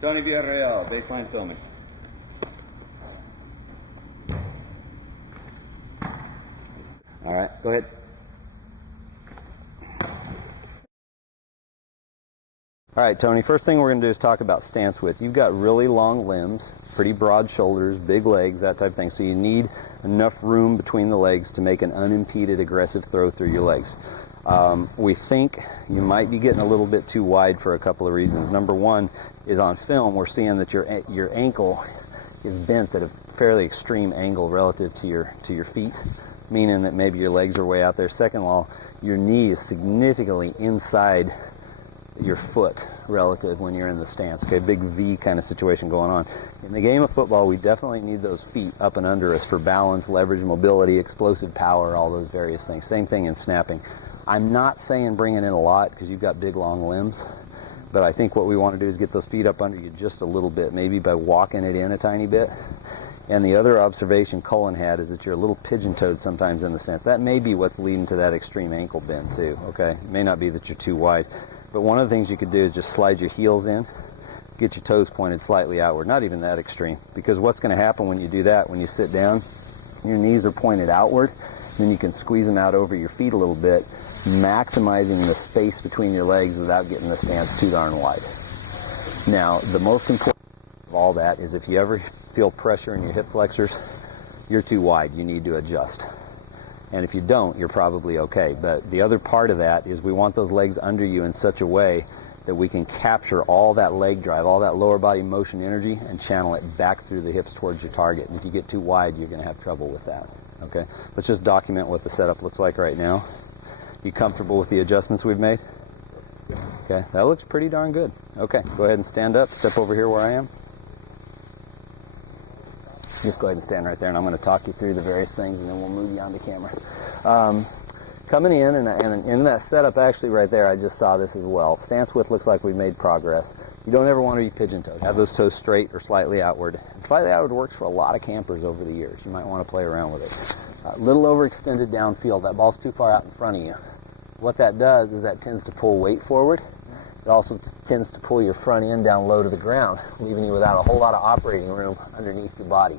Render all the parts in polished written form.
Tony Villarreal, baseline filming. All right, go ahead. All right, Tony, first thing we're going to do is talk about stance width. You've got really long limbs, pretty broad shoulders, big legs, that type of thing. So you need enough room between the legs to make an unimpeded aggressive throw through your legs. We think you might be getting a little bit too wide for a couple of reasons. Number one is on film, we're seeing that your ankle is bent at a fairly extreme angle relative to your feet, meaning that maybe your legs are way out there. Second of all, your knee is significantly inside your foot relative when you're in the stance. Okay, big V kind of situation going on. In the game of football, we definitely need those feet up and under us for balance, leverage, mobility, explosive power, all those various things. Same thing in snapping. I'm not saying bring it in a lot because you've got big, long limbs, but I think what we want to do is get those feet up under you just a little bit, maybe by walking it in a tiny bit. And the other observation Cullen had is that you're a little pigeon-toed sometimes in the stance. That may be what's leading to that extreme ankle bend too, okay? It may not be that you're too wide. But one of the things you could do is just slide your heels in, get your toes pointed slightly outward, not even that extreme. Because what's going to happen when you do that, when you sit down, your knees are pointed outward, then you can squeeze them out over your feet a little bit, maximizing the space between your legs without getting the stance too darn wide. Now, the most important of all that is if you ever feel pressure in your hip flexors, you're too wide, you need to adjust. And if you don't, you're probably okay. But the other part of that is we want those legs under you in such a way that we can capture all that leg drive, all that lower body motion energy, and channel it back through the hips towards your target. And if you get too wide, you're going to have trouble with that. Okay? Let's just document what the setup looks like right now. You comfortable with the adjustments we've made? Okay, that looks pretty darn good. Okay, go ahead and stand up. Step over here where I am. Just go ahead and stand right there, and I'm going to talk you through the various things, and then we'll move you on the camera. Coming in, and in that setup actually right there, I just saw this as well. Stance width looks like we've made progress. You don't ever want to be pigeon-toed. Have those toes straight or slightly outward. And slightly outward works for a lot of campers over the years. You might want to play around with it. A little overextended downfield. That ball's too far out in front of you. What that does is that tends to pull weight forward. It also tends to pull your front end down low to the ground, leaving you without a whole lot of operating room underneath your body.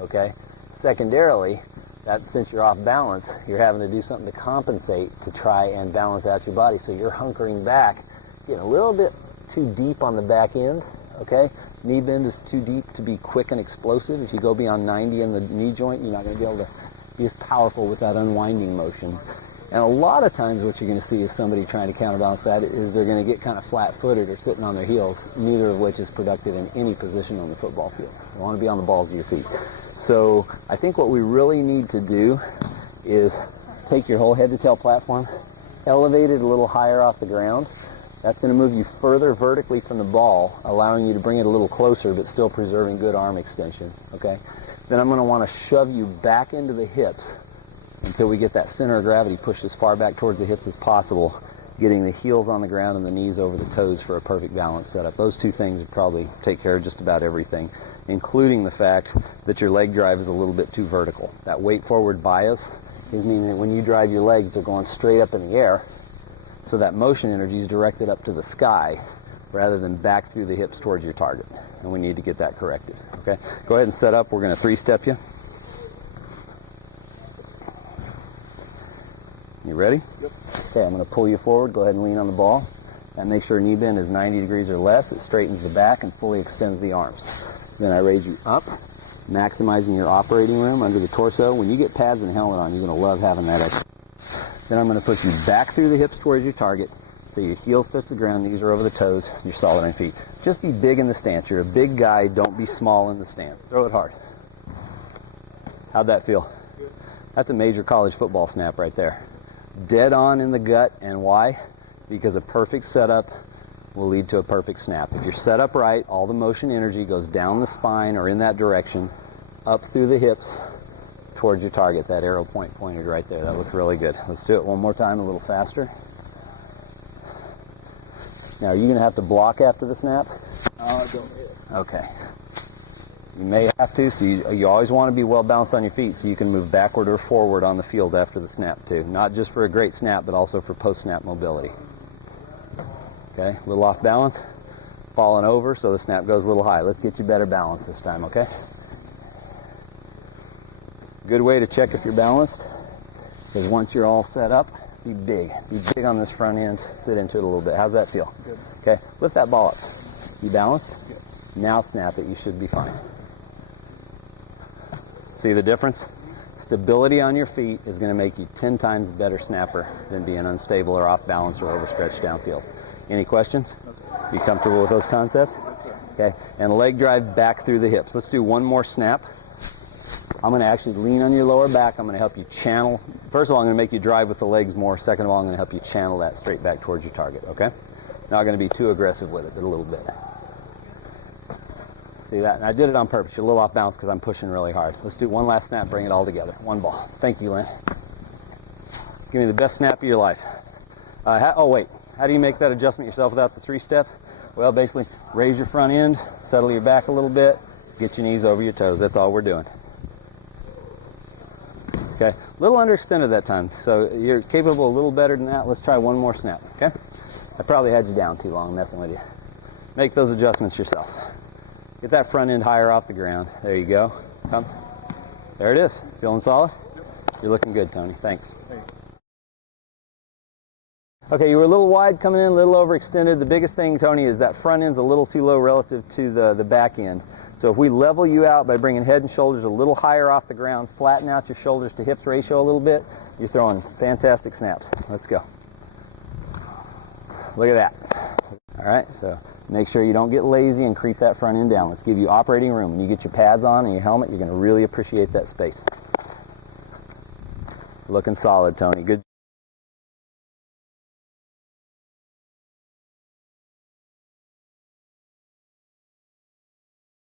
Okay? Secondarily, that since you're off balance, you're having to do something to compensate to try and balance out your body. So you're hunkering back, getting a little bit too deep on the back end. Okay? Knee bend is too deep to be quick and explosive. If you go beyond 90 in the knee joint, you're not going to be able to be as powerful with that unwinding motion. And a lot of times what you're going to see is somebody trying to counterbalance that is they're going to get kind of flat-footed or sitting on their heels, neither of which is productive in any position on the football field. You want to be on the balls of your feet. So I think what we really need to do is take your whole head-to-tail platform, elevate it a little higher off the ground. That's going to move you further vertically from the ball, allowing you to bring it a little closer but still preserving good arm extension. Okay? Then I'm going to want to shove you back into the hips until we get that center of gravity pushed as far back towards the hips as possible, getting the heels on the ground and the knees over the toes for a perfect balance setup. Those two things would probably take care of just about everything, including the fact that your leg drive is a little bit too vertical. That weight forward bias is meaning that when you drive your legs, they're going straight up in the air, so that motion energy is directed up to the sky rather than back through the hips towards your target. And we need to get that corrected. Okay? Go ahead and set up. We're going to three-step you. You ready? Yep. Okay, I'm going to pull you forward. Go ahead and lean on the ball. And make sure knee bend is 90 degrees or less. It straightens the back and fully extends the arms. Then I raise you up, maximizing your operating room under the torso. When you get pads and helmet on, you're going to love having that extra. Then I'm going to push you back through the hips towards your target so your heels touch the ground, knees are over the toes, you're solid on feet. Just be big in the stance. You're a big guy. Don't be small in the stance. Throw it hard. How'd that feel? Good. That's a major college football snap right there. Dead on in the gut. And why? Because a perfect setup will lead to a perfect snap. If you're set up right, all the motion energy goes down the spine or in that direction, up through the hips towards your target. That arrow point pointed right there. That looks really good. Let's do it one more time, a little faster. Now, are you going to have to block after the snap? Don't. Okay. You may have to, so you always want to be well balanced on your feet so you can move backward or forward on the field after the snap too. Not just for a great snap, but also for post-snap mobility. Okay, a little off balance. falling over, so the snap goes a little high. Let's get you better balance this time, okay? Good way to check if you're balanced is once you're all set up, be big. Be big on this front end. Sit into it a little bit. How's that feel? Good. Okay, lift that ball up. You balance? Good. Now snap it. You should be fine. See the difference? Stability on your feet is going to make you 10 times better snapper than being unstable or off balance or overstretched downfield. Any questions? You comfortable with those concepts? Okay, and leg drive back through the hips. Let's do one more snap. I'm going to actually lean on your lower back. I'm going to help you channel. First of all, I'm going to make you drive with the legs more. Second of all, I'm going to help you channel that straight back towards your target, okay? Not going to be too aggressive with it, but a little bit. See that? And I did it on purpose. You're a little off balance because I'm pushing really hard. Let's do one last snap, bring it all together. One ball. Thank you, Lynn. Give me the best snap of your life. Oh, wait. How do you make that adjustment yourself without the three-step? Well, basically, raise your front end, settle your back a little bit, get your knees over your toes. That's all we're doing. Okay, a little underextended that time, so you're capable a little better than that. Let's try one more snap, okay? I probably had you down too long messing with you. Make those adjustments yourself. Get that front end higher off the ground. There you go. Come. There it is. Feeling solid? You're looking good, Tony. Thanks. Okay, you were a little wide coming in, a little overextended. The biggest thing, Tony, is that front end's a little too low relative to the back end. So if we level you out by bringing head and shoulders a little higher off the ground, flatten out your shoulders to hips ratio a little bit, you're throwing fantastic snaps. Let's go. Look at that. All right, so make sure you don't get lazy and creep that front end down. Let's give you operating room. When you get your pads on and your helmet, you're going to really appreciate that space. Looking solid, Tony. Good.